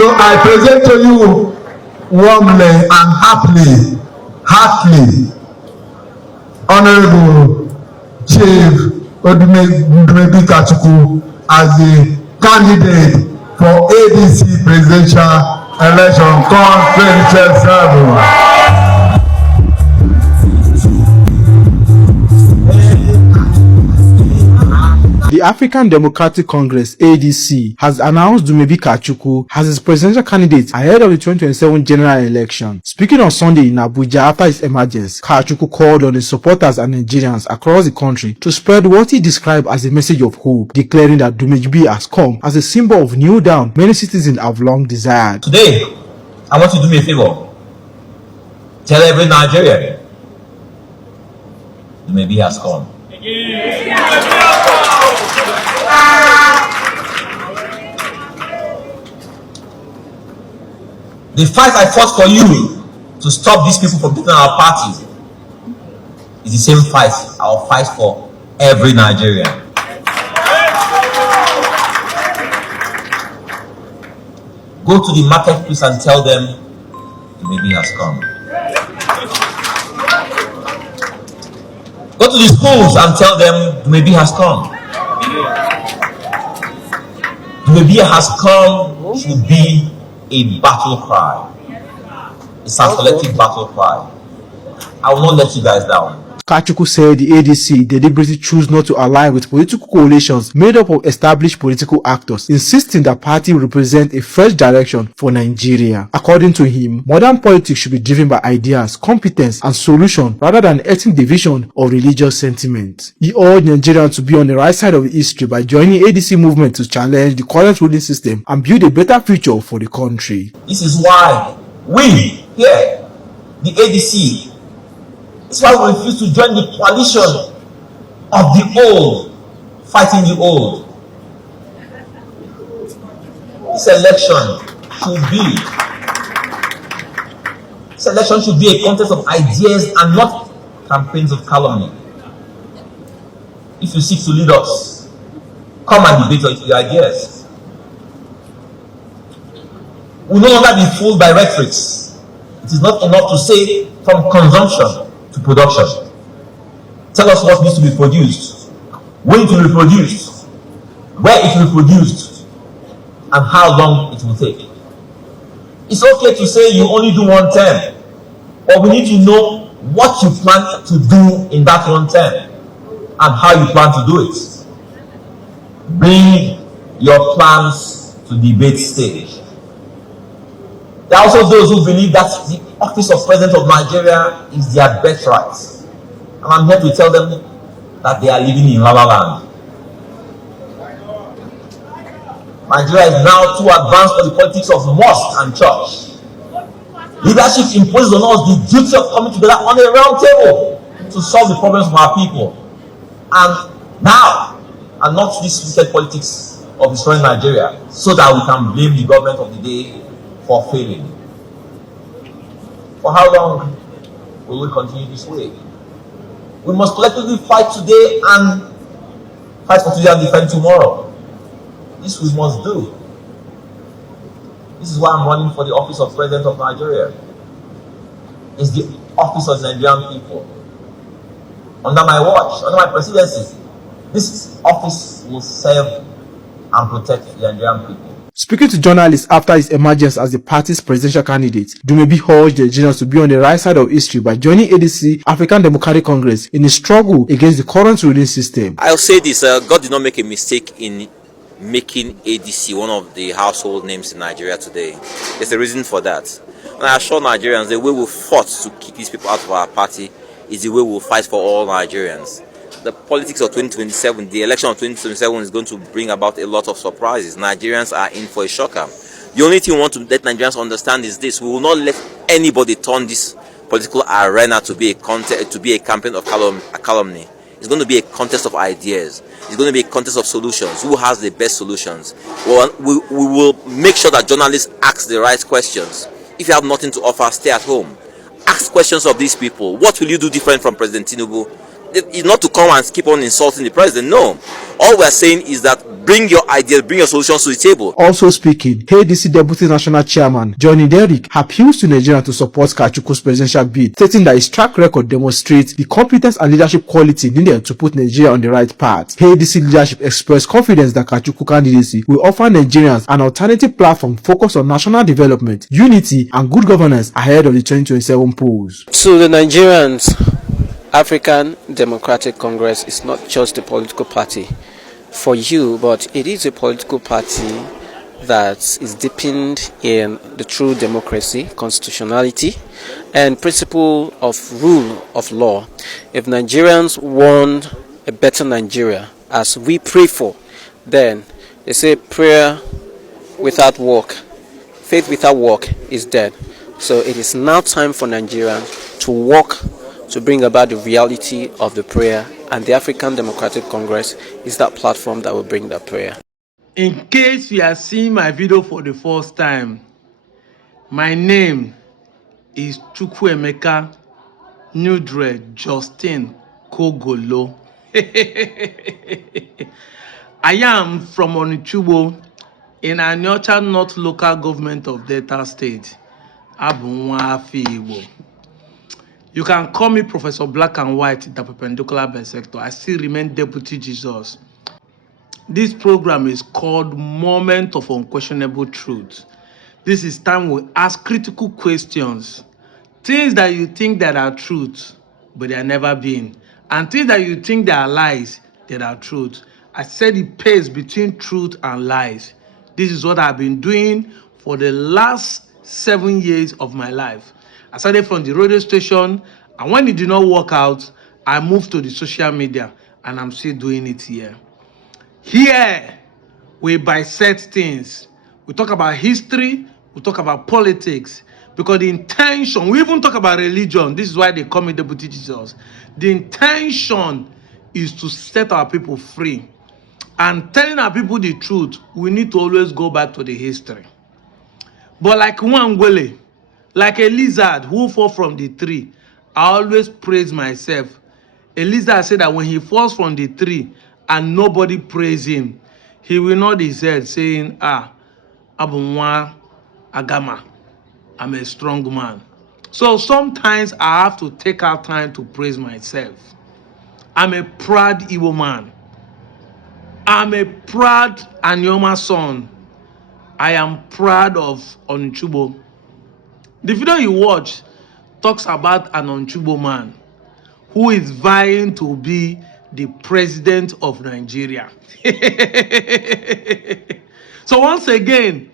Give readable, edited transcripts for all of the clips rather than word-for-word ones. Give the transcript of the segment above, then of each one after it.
So I present to you warmly and heartily, Honorable Chief Dumebi Kachukwu as the candidate for ADC presidential election called 2027. The African Democratic Congress (ADC) has announced Dumebi Kachukwu as its presidential candidate ahead of the 2027 general election. Speaking on Sunday in Abuja after his emergence, Kachukwu called on his supporters and Nigerians across the country to spread what he described as a message of hope, declaring that Dumebi has come as a symbol of new dawn many citizens have long desired. Today, I want you to do me a favor. Tell every Nigerian, Dumebi has come. The fight I fought for you to stop these people from beating our party is the same fight I'll fight for every Nigerian. Go to the marketplace and tell them Dumebi has come. Go to the schools and tell them Dumebi has come. Dumebi has come should be a battle cry. It's a collective battle cry. I will not let you guys down. Kachukwu said the ADC deliberately choose not to align with political coalitions made up of established political actors, insisting that party will represent a fresh direction for Nigeria. According to him, modern politics should be driven by ideas, competence, and solution rather than ethnic division or religious sentiment. He urged Nigerians to be on the right side of history by joining ADC movement to challenge the current ruling system and build a better future for the country. This is why we here, the ADC, it's why we refuse to join the coalition of the old, fighting the old. This election should be a contest of ideas and not campaigns of calumny. If you seek to lead us, come and debate your ideas. We will no longer be fooled by rhetorics. It is not enough to say from consumption to production. Tell us what needs to be produced, when it will be produced, where it will be produced, and how long it will take. It's okay to say you only do 1 term, but we need to know what you plan to do in that 1 term and how you plan to do it. Bring your plans to debate stage. There are also those who believe that the office of President of Nigeria is their birthright. And I'm here to tell them that they are living in La La Land. Nigeria is now too advanced for the politics of mosque and church. Leadership imposes on us the duty of coming together on a round table to solve the problems of our people. And not this wicked politics of destroying Nigeria, so that we can blame the government of the day for failing. For how long will we continue this way? We must collectively fight today and fight for today and defend tomorrow. This we must do. This is why I'm running for the office of President of Nigeria. It's the office of Nigerian people. Under my watch, under my presidency, this office will serve and protect the Nigerian people. Speaking to journalists after his emergence as the party's presidential candidate, Dumebi urged the Nigerians to be on the right side of history by joining ADC, African Democratic Congress, in a struggle against the current ruling system. I'll say this, God did not make a mistake in making ADC one of the household names in Nigeria today. There's a reason for that. And I assure Nigerians, the way we fought to kick these people out of our party is the way we'll fight for all Nigerians. The politics of 2027, the election of 2027 is going to bring about a lot of surprises. Nigerians are in for a shocker. The only thing we want to let Nigerians understand is this: we will not let anybody turn this political arena to be a contest, to be a campaign of calumny. It's going to be a contest of ideas. It's going to be a contest of solutions. Who has the best solutions? Well, we will make sure that journalists ask the right questions. If you have nothing to offer, stay at home. Ask questions of these people. What will you do different from President Tinubu? It's not to come and keep on insulting the president. No. All we're saying is that bring your ideas, bring your solutions to the table. Also speaking, ADC Deputy National Chairman Johnny Derrick appeals to Nigerians to support Kachukwu's presidential bid, stating that his track record demonstrates the competence and leadership quality needed to put Nigeria on the right path. ADC leadership expressed confidence that Kachukwu candidacy will offer Nigerians an alternative platform focused on national development, unity, and good governance ahead of the 2027 polls. To the Nigerians, African Democratic Congress is not just a political party for you, but it is a political party that is deepened in the true democracy, constitutionality, and principle of rule of law. If Nigerians want a better Nigeria, as we pray for, then they say prayer without work, faith without work is dead. So it is now time for Nigerians to work to bring about the reality of the prayer, and the African Democratic Congress is that platform that will bring that prayer. In case you are seeing my video for the first time, my name is Chukwuemeka Nudre Justin Kogolo. I am from Onichubo in Anyocha North Local Government of Delta State. Abunwa Igbo. You can call me Professor Black and White, the perpendicular bisector. I still remain Deputy Jesus. This program is called Moment of Unquestionable Truth. This is time we ask critical questions. Things that you think that are truth, but they are never been. And things that you think that are lies, that are truth. I said it pays between truth and lies. This is what I've been doing for the last 7 years of my life. I started from the radio station, and when it did not work out, I moved to the social media, and I'm still doing it here. Here, we bisect things. We talk about history, we talk about politics, because the intention, we even talk about religion. This is why they call me Deputy Jesus. The intention is to set our people free. And telling our people the truth, we need to always go back to the history. But like Nwangwele, like a lizard who fall from the tree, I always praise myself. A lizard said that when he falls from the tree and nobody praise him, he will nod his head saying, Abunwa Agama, I'm a strong man. So sometimes I have to take out time to praise myself. I'm a proud Igbo man. I'm a proud Anyoma son. I am proud of Onchubo. The video you watch talks about an Onchubo man who is vying to be the president of Nigeria. So once again,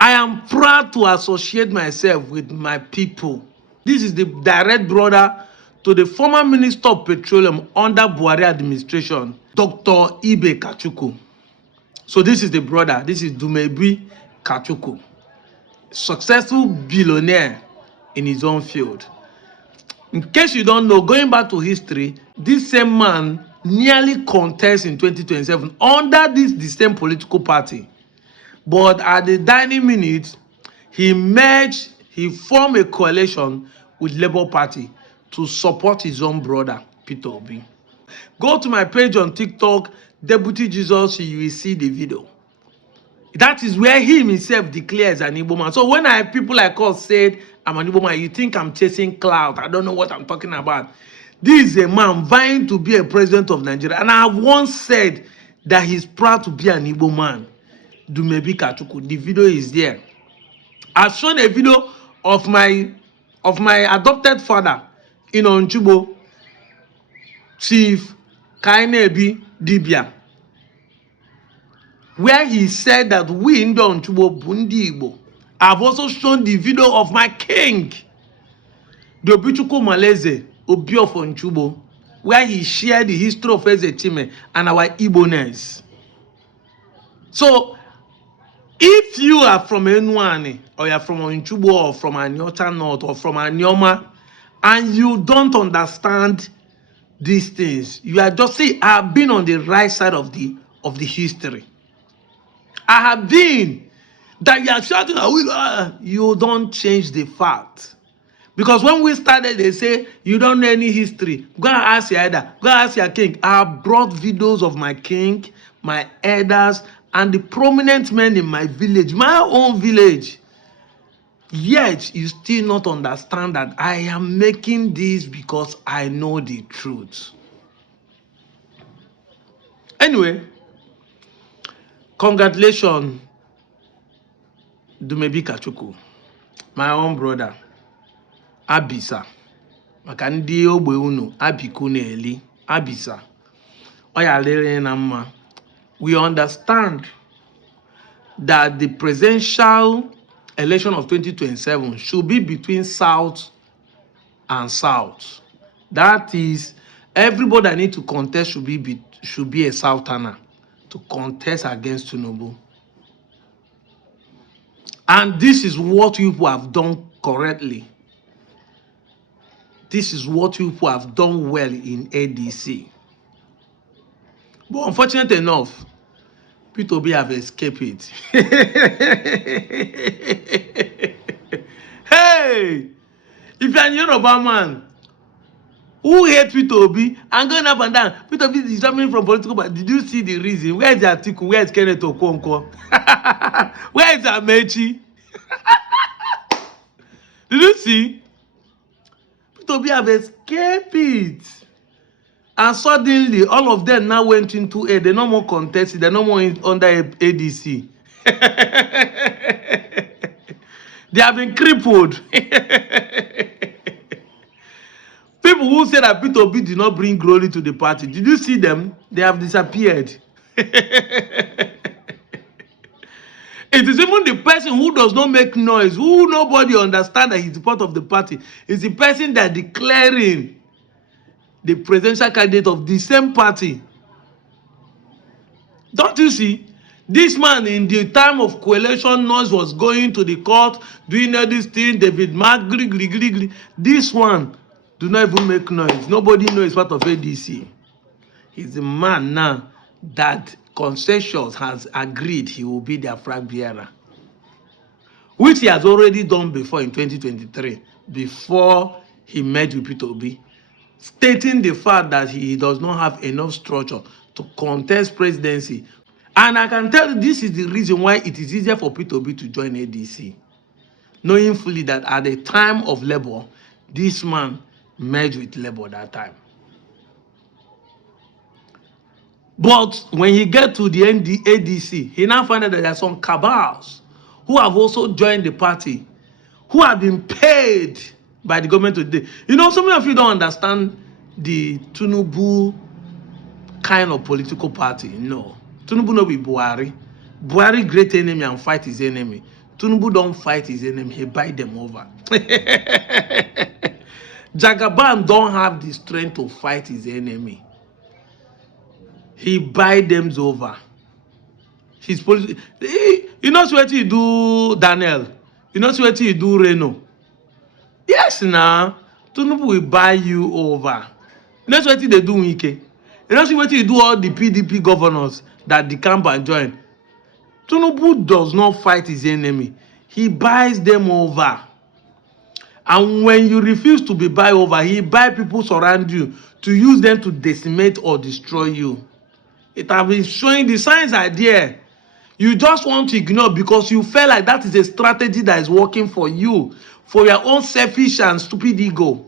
I am proud to associate myself with my people. This is the direct brother to the former Minister of Petroleum under Buhari administration, Dr. Ibe Kachukwu. So this is the brother. This is Dumebi Kachukwu. Successful billionaire in his own field. In case you don't know, going back to history, this same man nearly contests in 2027 under the same political party. But at the dying minute, he formed a coalition with Labour Party to support his own brother, PeterObi. Go to my page on TikTok, Deputy Jesus, you will see the video. That is where he himself declares an Igbo man. So when people like us said, I'm an Igbo man, you think I'm chasing clout. I don't know what I'm talking about. This is a man vying to be a president of Nigeria. And I have once said that he's proud to be an Igbo man. Dumebi Kachukwu. The video is there. I've shown a video of my adopted father in Onchubo, Chief Kainebi Dibia, where he said that we in the Onchubo Bundi Igbo. I've also shown the video of my king, the Obichukwu Maleze, Obi of Onchubo, where he shared the history of Ezechime and our Igbo-ness. So, if you are from Enuani, or you are from Onchubo, or from Anyota North, or from Anyoma, and you don't understand these things, you are just saying, I have been on the right side of the history. I have been that you are shouting, you don't change the fact. Because when we started, they say, you don't know any history. Go and ask your elder. Go and ask your king. I brought videos of my king, my elders, and the prominent men in my village, my own village. Yet, you still not understand that I am making this because I know the truth. Anyway, congratulations, Dumebi Kachukwu, my own brother. Abisa. Maka ndị ogbe unu abiku na-eli. Abisa. Oya lere na mma. We understand that the presidential election of 2027 should be between South and South. That is, everybody that need to contest should be a Southerner to contest against Tinubu. And this is what people have done correctly. This is what people have done well in ADC. But unfortunately enough, PeterObi have escaped it. Hey! If you're a Yoruba man who hates PeterObi and going up and down, PeterObi is coming from political party. Did you see the reason? Where is Atiku? Where is Kenneth Okonkwo? Where is Amechi? Did you see? PeterObi have escaped it. And suddenly, all of them now went into a, they're no more contested, they're no more under ADC. They have been crippled. People who say that PeterObi did not bring glory to the party, did you see them? They have disappeared. It is even the person who does not make noise, who nobody understands that he's part of the party. It's the person that declaring the presidential candidate of the same party. Don't you see? This man, in the time of coalition, noise was going to the court, doing all these things, David Mark, this one do not even make noise. Nobody knows he's part of ADC. He's the man now that consensus has agreed he will be their flag bearer, which he has already done before in 2023, before he met with PeterObi, stating the fact that he does not have enough structure to contest presidency. And I can tell you this is the reason why it is easier for PeterObi to join ADC, knowing fully that at the time of Labour, this man merged with Labour that time. But when he get to the ADC, he now find out that there are some cabals who have also joined the party, who have been paid by the government today. You know, some of you don't understand the Tinubu kind of political party. No. Tinubu no be Buhari. Buhari great enemy and fight his enemy. Tinubu don't fight his enemy, he buy them over. Jagaban don't have the strength to fight his enemy. He buy them over. He's you know what he do, Daniel? You know what he do, Reno? Yes, now. Tinubu will buy you over. You know what they do, Wike? You know what he do, all the PDP governors that the camp and join? Tinubu does not fight his enemy. He buys them over. And when you refuse to be buy over, he buy people surround you to use them to decimate or destroy you. It has been showing the signs are there. You just want to ignore because you feel like that is a strategy that is working for you, for your own selfish and stupid ego.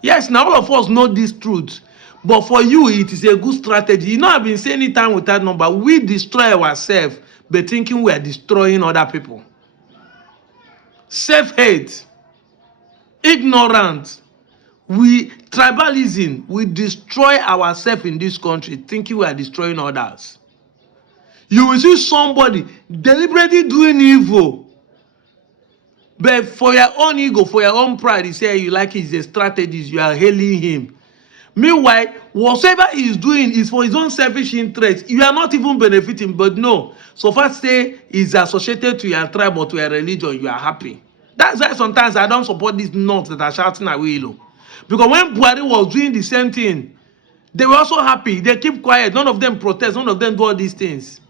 Yes, now all of us know this truth. But for you, it is a good strategy. You know, I've been saying it time without number. We destroy ourselves by thinking we are destroying other people. Self-hate, ignorance, tribalism, we destroy ourselves in this country thinking we are destroying others. You will see somebody deliberately doing evil, but for your own ego, for your own pride, you say you like his strategies, you are hailing him. Meanwhile, whatever he is doing is for his own selfish interest. You are not even benefiting, but no. So far say is associated to your tribe or to your religion, you are happy. That's why sometimes I don't support these nuts that are shouting away. Because when Buhari was doing the same thing, they were also happy. They keep quiet. None of them protest. None of them do all these things.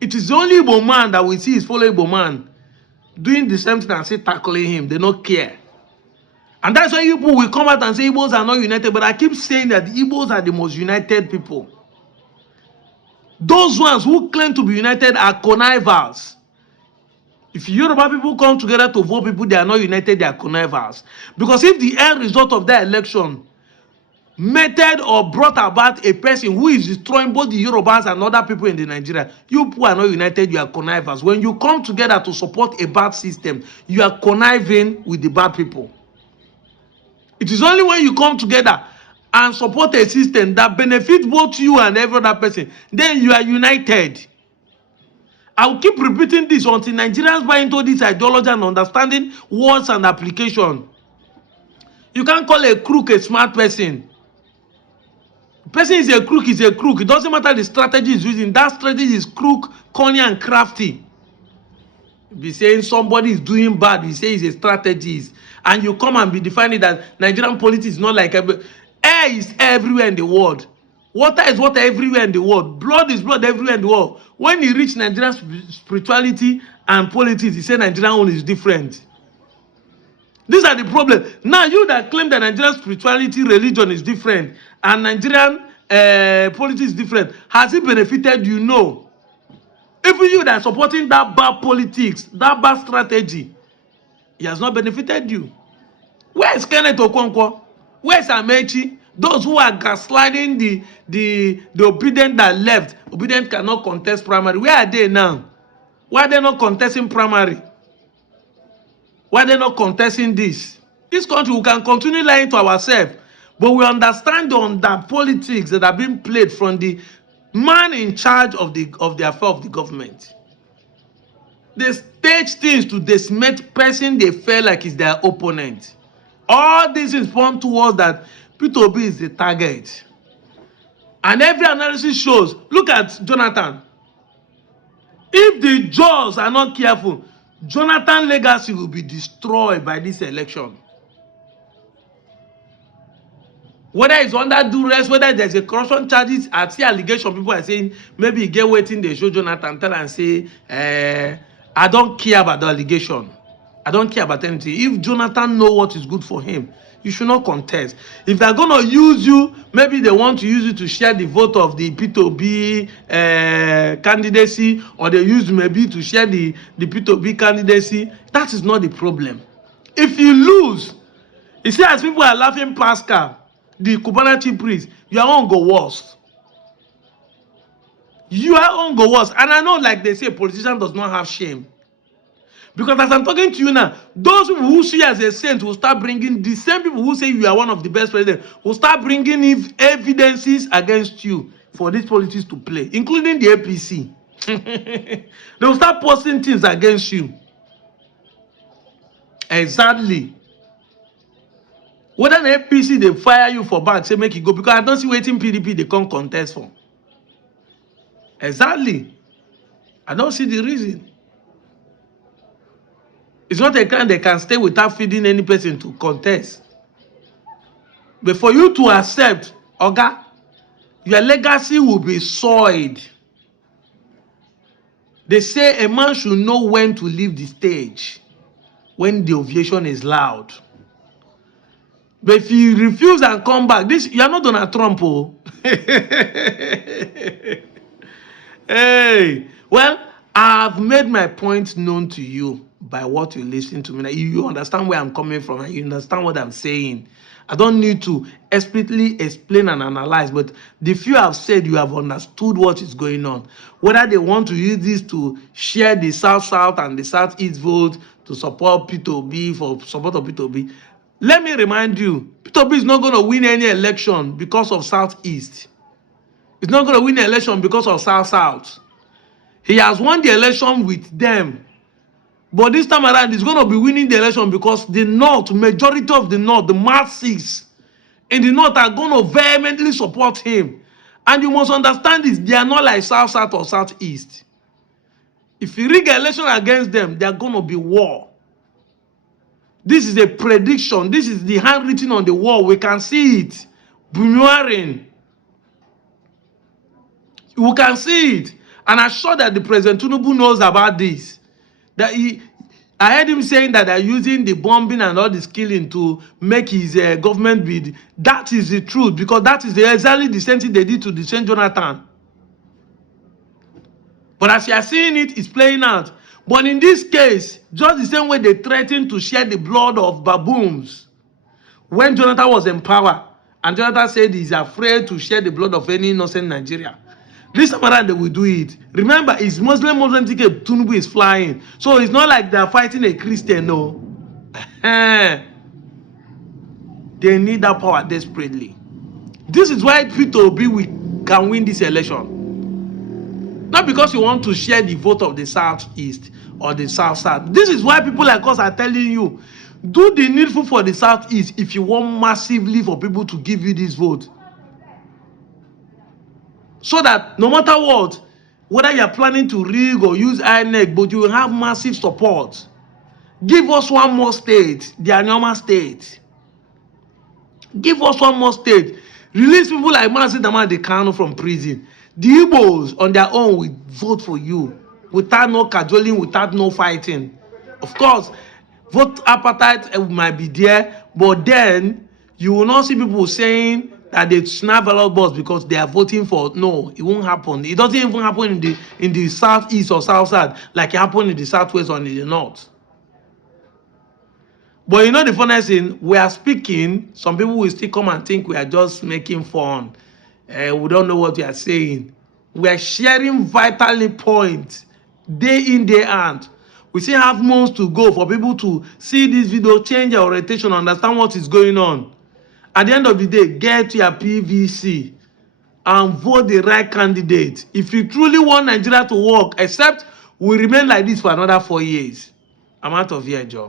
It is the only Igbo man that we see is following Igbo man doing the same thing and still tackling him. They don't care. And that's why people will come out and say Igbos are not united. But I keep saying that the Igbos are the most united people. Those ones who claim to be united are connivers. If Yoruba people come together to vote people, they are not united, they are connivers. Because if the end result of that election meted or brought about a person who is destroying both the Yorubas and other people in the Nigeria, you people are not united, you are connivers. When you come together to support a bad system, you are conniving with the bad people. It is only when you come together and support a system that benefits both you and every other person, then you are united. I will keep repeating this until Nigerians buy into this ideology and understanding words and application. You can't call a crook a smart person. Person is a crook, is a crook. It doesn't matter the strategy he's using. That strategy is crook, cunning, and crafty. Be saying somebody is doing bad, you say it's a strategist, and you come and be defining that Nigerian politics is not like air is everywhere in the world. Water is water everywhere in the world. Blood is blood everywhere in the world. When you reach Nigerian spirituality and politics, you say Nigerian one is different. These are the problems. Now you that claim that Nigerian spirituality, religion is different, and Nigerian politics is different, has it benefited you? No. Even you that are supporting that bad politics, that bad strategy, it has not benefited you. Where is Kenneth Okonkwo? Where is Amechi? Those who are gaslighting the obedient that left. Obedient cannot contest primary. Where are they now? Why are they not contesting primary? Why are they not contesting this? This country, we can continue lying to ourselves, but we understand on that politics that are being played from the man in charge of the affair of the government. They stage things to decimate person they feel like is their opponent. All this is point towards that PeterObi is the target. And every analysis shows, look at Jonathan. If the judges are not careful, Jonathan's legacy will be destroyed by this election. Whether it's under duress, whether there's a corruption charges, I see allegation, people are saying, maybe you get waiting, they show Jonathan, tell and say, I don't care about the allegation. I don't care about anything. If Jonathan knows what is good for him, you should not contest. If they're going to use you, maybe they want to use you to share the vote of the PeterObi candidacy, or they use maybe to share the PeterObi candidacy. That is not the problem. If you lose, you see as people are laughing Pascal, the Cubana chief priest, your own go worse. Your own go worse. And I know, like they say, a politician does not have shame. Because as I'm talking to you now, those people who see you as a saint will start bringing, the same people who say you are one of the best presidents, will start bringing evidences against you for these politics to play, including the APC. They will start posting things against you. Exactly. Whether the APC, they fire you for back, say make it go, because I don't see waiting PDP, they can't contest for. Exactly. I don't see the reason. It's not a crime they can stay without feeding any person to contest. But for you to accept, Oga, your legacy will be soiled. They say a man should know when to leave the stage, when the ovation is loud. But if you refuse and come back, you are not Donald Trump. Oh. Hey, well, I've made my point known to you by what you listen to me. Now, you understand where I'm coming from, and you understand what I'm saying. I don't need to explicitly explain and analyze, but the few I've said, you have understood what is going on. Whether they want to use this to share the South-South and the South-East vote to support PeterObi, for support of PeterObi. Let me remind you, PeterObi is not going to win any election because of South-East. He's not going to win the election because of South-South. He has won the election with them. But this time around, he's going to be winning the election because the North, majority of the North, the masses in the North are going to vehemently support him. And you must understand this, they are not like South-South or South-East. If you rig an election against them, they are going to be war. This is a prediction. This is the handwritten on the wall. We can see it. Bunyuarin. We can see it. And I'm sure that the President Tinubu knows about this. That I heard him saying that they're using the bombing and all this killing to make his government bid. That is the truth, because that is exactly the same thing they did to the Saint Jonathan. But as you are seeing it, it's playing out. But in this case, just the same way they threatened to share the blood of baboons when Jonathan was in power, and Jonathan said he's afraid to share the blood of any innocent Nigeria. This time around, they will do it. Remember, it's Muslim ticket. Tinubu is flying. So it's not like they're fighting a Christian, no. They need that power desperately. This is why PeterObi can win this election. Not because you want to share the vote of the Southeast or the South. This is why people like us are telling you, do the needful for the Southeast if you want massively for people to give you this vote. So that no matter what, whether you are planning to rig or use INEC, but you will have massive support. Give us one more state, the Anyama state. Give us one more state. Release people like Mazi Damadi Kano from prison. The Igbos on their own will vote for you without no cajoling, without no fighting. Of course, vote appetite might be there, but then you will not see people saying that they snap a lot of balls because they are voting for. No, it won't happen. It doesn't even happen in the southeast or south side like it happened in the southwest or in the north. But you know the funniest thing, we are speaking, some people will still come and think we are just making fun. We don't know what we are saying. We are sharing vitally points day in, day out. We still have months to go for people to see this video, change their orientation, understand what is going on. At the end of the day, get to your PVC and vote the right candidate. If you truly want Nigeria to work, except we remain like this for another 4 years. I'm out of here, Joe.